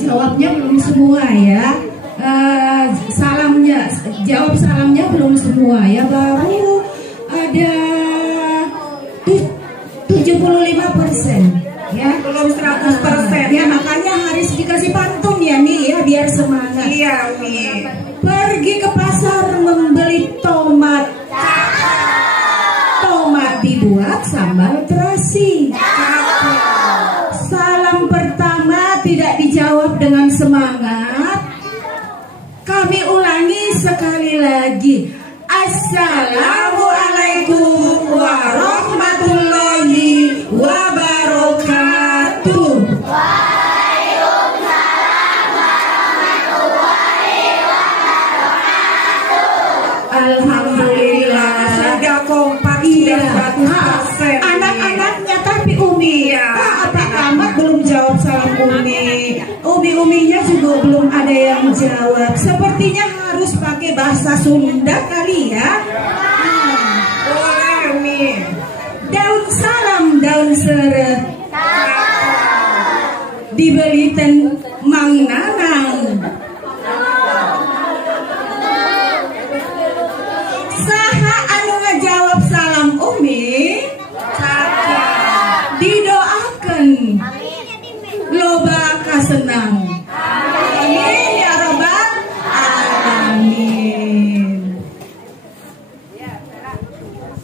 jawabnya belum semua ya. Jawab salamnya belum semua ya, baru ada 75% ya, belum 100% ya, makanya harus dikasih pantun ya nih ya, biar semangat. Iya Umi. Pergi ke pasar membeli tomat, tomat dibuat sambal terasi. Salam pertama tidak dijawab dengan semangat. Kami ulangi sekali lagi. Assalamualaikum warahmatullahi wabarakatuh. Waalaikumsalam warahmatullahi wabarakatuh. Alhamdulillah sudah kompak, iya. Sudah 100%. Anak-anaknya tapi Umi ya, apa amat belum jawab salam Umi. Umi-uminya juga belum ada yang jawab. Sepertinya harus pakai bahasa Sunda kali ya. Boleh Umi. Daun salam, daun seret, dibeli ten Mang Nanang. Saha anu ngajawab salam Umi, didoakan loba kasenang. Amin ya robbal alamin.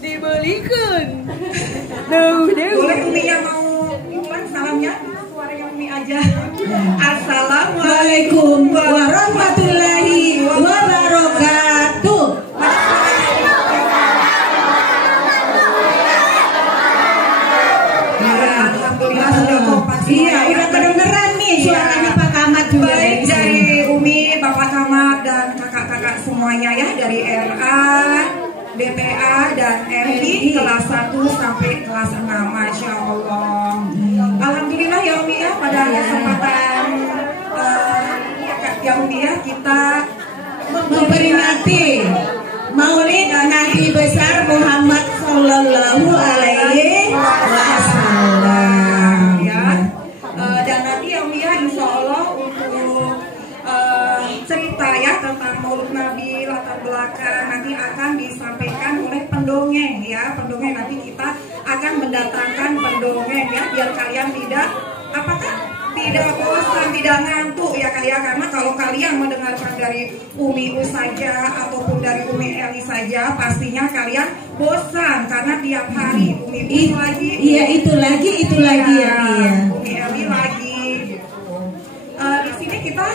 Dibelikan. Boleh Umi yang mau ulang salamnya? Suaranya Umi aja. Assalamualaikum warahmatullahi wabarakatuh. Alhamdulillah sudah kompak. Iya, udah kedengeran nih suaranya Pak Camat juga. Baik dari Umi, Bapak Camat dan kakak-kakak semuanya ya, dari RA, DPA dan RI kelas 1 sampai kelas 6. Masya Allah. Alhamdulillah ya Umi ya, pada kesempatan ya Umi ya, kita memperingati Maulid Nabi besar Muhammad Sallallahu Alaihi Wasallam ya. Dan nanti ya Umi ya, insya Allah untuk cerita ya tentang Maulid Nabi, latar belakang nanti akan disampaikan oleh pendongeng ya. Pendongeng nanti kita akan mendatangkan pendongeng ya, biar kalian tidak tidak bosan, tidak ngantuk ya Kak ya. Karena kalau kalian mendengarkan dari Umi saja ataupun dari Umi Eli saja, pastinya kalian bosan karena tiap hari Umi lagi. Iya, itu lagi ya. Umi Eli lagi gitu. Di sini kita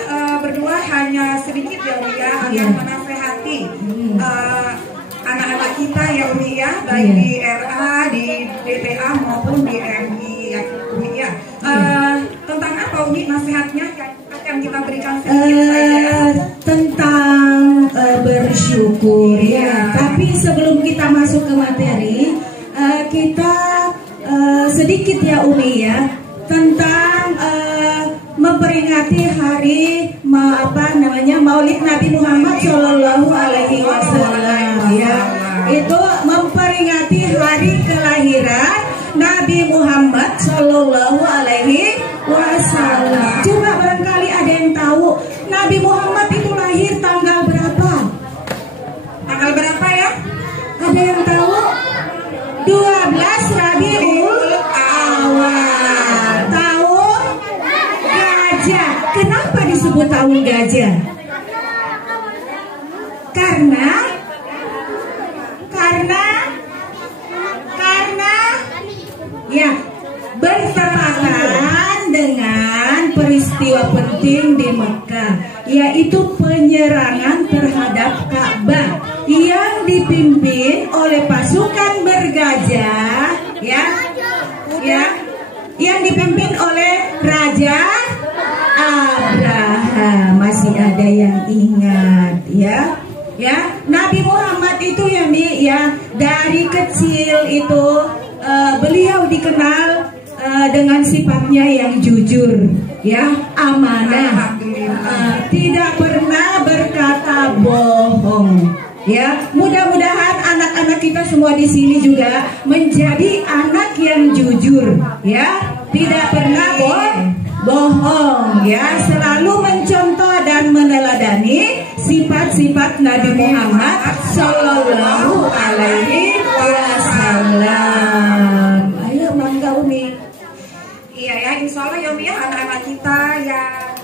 berdua hanya sedikit ya Umi ya, akan menasehati anak-anak kita ya Umi ya, baik di RA, di DPA maupun di MI ya Umi ya. Tentang apa Umi nasihatnya yang akan kita berikan sedikit saja? Tentang bersyukur ya. Tapi sebelum kita masuk ke materi, kita sedikit ya Umi ya, tentang memperingati hari Maulid Nabi Muhammad Shallallahu Alaihi Wasallam ya. Itu memperingati hari kelahiran Nabi Muhammad Shallallahu Alaihi Wasallam. Coba barangkali ada yang tahu Nabi Muhammad itu lahir tanggal berapa? Tanggal berapa ya? Ada yang tahu? 12 Rabiul Awal, tahun gajah. Kenapa disebut tahun gajah? Karena ya bertepatan dengan peristiwa penting di Mekah, yaitu penyerangan terhadap Ka'bah yang dipimpin oleh pasukan bergajah yang dipimpin oleh Raja Abraham. Masih ada yang ingat ya Nabi Muhammad itu ya dari kecil itu beliau dikenal dengan sifatnya yang jujur ya, amanah, tidak pernah berkata bohong ya. Mudah-mudahan anak-anak kita semua di sini juga menjadi anak yang jujur ya, tidak pernah bohong ya, selalu mencontoh dan meneladani sifat-sifat Nabi Muhammad Sallallahu Alaihi Wasallam. Ayo mangga Umi. Iya ya, insya Allah ya Umi ya, anak-anak kita yang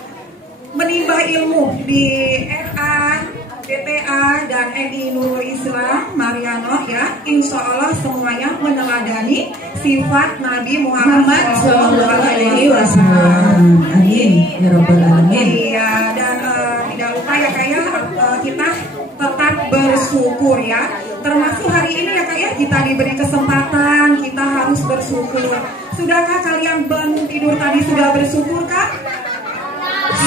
menimba ilmu di RA, BPA dan MI Nurul Islam Mariano ya, insya Allah semuanya meneladani sifat Nabi Muhammad Sallallahu Alaihi Wasallam. Amin ya Rabbal Alamin. Iya, dan tidak lupa ya Kak ya, kita tetap bersyukur ya. Termasuk hari ini ya Kak ya, kita diberi kesempatan, kita harus bersyukur. Sudahkah kalian bangun tidur tadi sudah bersyukur Kak?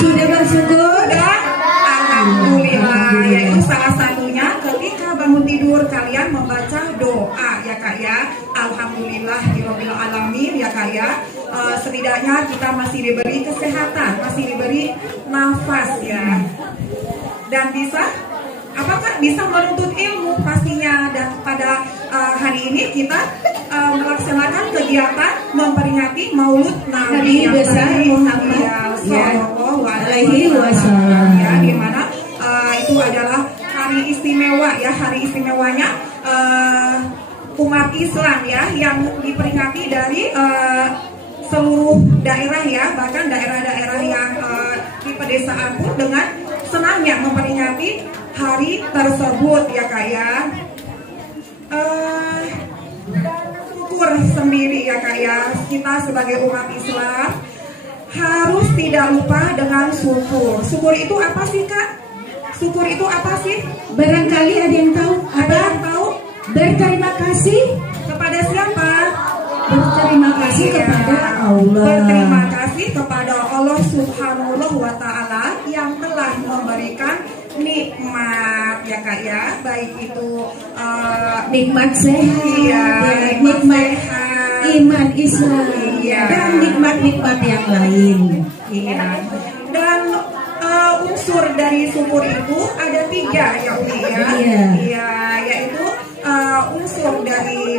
Sudah bersyukur? Sudah? Alhamdulillah. Yaitu salah satunya ketika bangun tidur kalian membaca doa ya Kak ya. Alhamdulillahirabbil alamin ya Kak ya. Setidaknya kita masih diberi kesehatan, masih diberi nafas ya. Dan bisa apakah bisa menuntut ilmu pastinya, dan pada hari ini kita melaksanakan kegiatan memperingati Maulud Nabi besar Muhammad Sallallahu Alaihi Wasallam ya, di mana itu adalah hari istimewa ya, hari istimewanya umat Islam ya, yang diperingati dari seluruh daerah ya, bahkan daerah-daerah yang di pedesaan pun dengan senangnya memperingati hari tersebut ya Kak ya. Syukur sendiri ya Kak ya, kita sebagai umat Islam harus tidak lupa dengan syukur. Syukur itu apa sih Kak? Syukur itu apa sih? Barangkali ada yang tahu? Ada yang tahu? Berterima kasih Kepada siapa? berterima kasih kepada Allah. Berterima kasih kepada Allah Subhanahu wa Ta'ala yang telah memberikan nikmat ya Kak ya, baik itu nikmat sehat, iya, nikmat sehat, iman Islam, iya, dan nikmat-nikmat yang lain. iya. Dan unsur dari syukur itu ada 3 ya Umi ya. Iya, yaitu unsur dari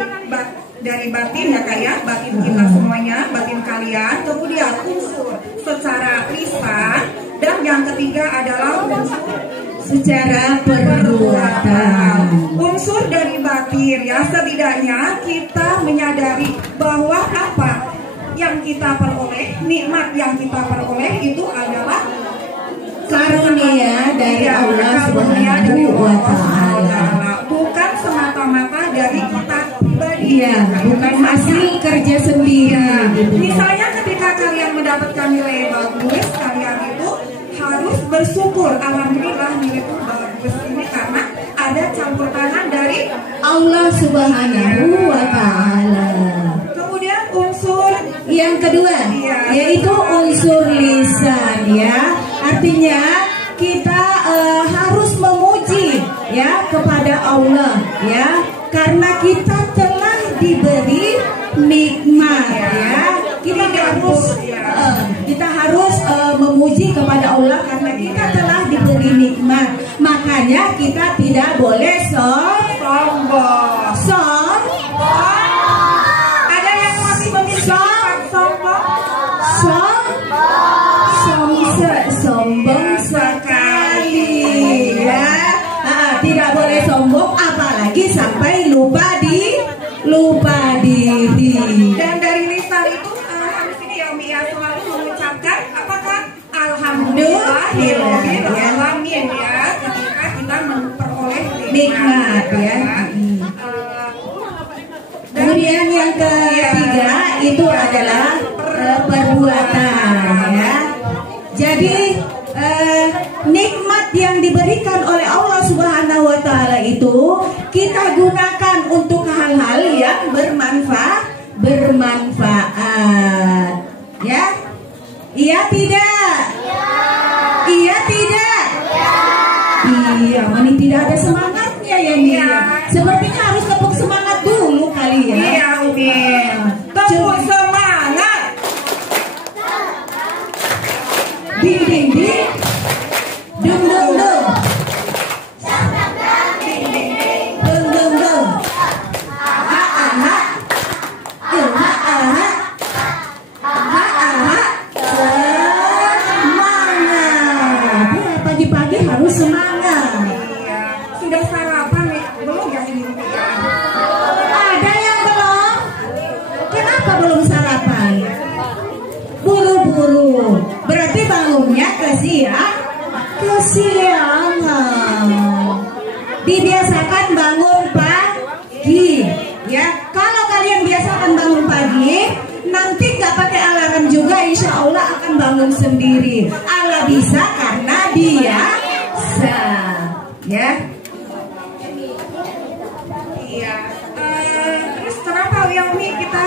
batin ya Kak ya, batin kita semuanya, batin kalian, kemudian unsur secara lisan, dan yang ketiga adalah unsur secara perbuatan. Unsur dari batin ya, setidaknya kita menyadari bahwa apa yang kita peroleh, nikmat yang kita peroleh itu adalah karunia dari Allah Subhanahu wa Ta'ala, bukan semata-mata dari kita pribadi. Iya, bukan hasil kerja sendiri. Misalnya ketika kalian mendapatkan nilai bagus, kalian itu harus bersyukur. Alhamdulillah nilaiku bagus ini karena ada campur tangan dari Allah Subhanahu wa Ta'ala. Kemudian unsur yang kedua yaitu unsur lisan ya. Artinya kita harus memuji ya kepada Allah ya, karena kita telah diberi nikmat ya. Kita harus memuji kepada Allah karena kita telah diberi nikmat. Makanya kita tidak boleh sombong. Ada yang masih memiliki sombong? Sombong sekali ya. Tidak boleh sombong, apalagi sampai lupa diri. Dan dari lisan itu harus ini ya Umi ya, selalu mengucapkan apakah alhamdulillahirabbil alamin ya, ketika kita memperoleh nikmat ya. Kemudian yang ketiga itu adalah perbuatan ya. Jadi nikmat yang diberikan oleh Allah Subhanahu wa Ta'ala itu kita gunakan untuk hal-hal yang bermanfaat ya. Iya tidak? Iya tidak? Iya, mani tidak ada semangatnya ya Umi. Sepertinya harus tepuk semangat dulu kali ya. Iya Umi, tepuk semangat. Ding ding ding, dung dung dung, dung dung dung, ha ha ha, ha ha ha, ha ha ha. sendiri. Allah bisa karena biasa. Ya. Iya. Terus kenapa ya Umi kita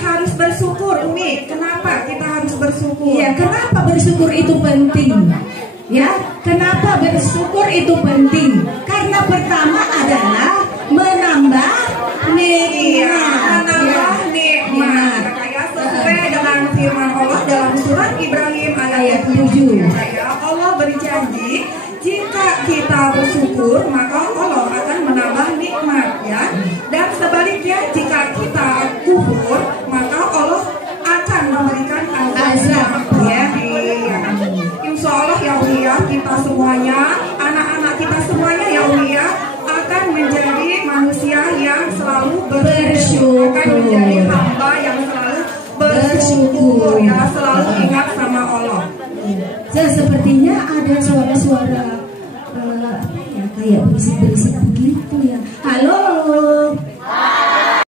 harus bersyukur Umi? Kenapa kita harus bersyukur? Iya, kenapa bersyukur itu penting? Ya, kenapa bersyukur itu penting? Karena pertama adalah menambah nikmat. Menambah nikmat. Kayak sesuai dengan firman Allah dalam surat Ibrahim ayat 7. Allah berjanji jika kita bersyukur maka Allah akan menambah nikmat ya. Dan sebaliknya jika kita kufur maka Allah akan memberikan azab ya. Insya Allah ya Umi ya, kita semuanya, anak-anak kita semuanya ya Umi ya, akan menjadi manusia yang selalu bersyukur, akan menjadi hamba yang selalu bersyukur ya, selalu ingat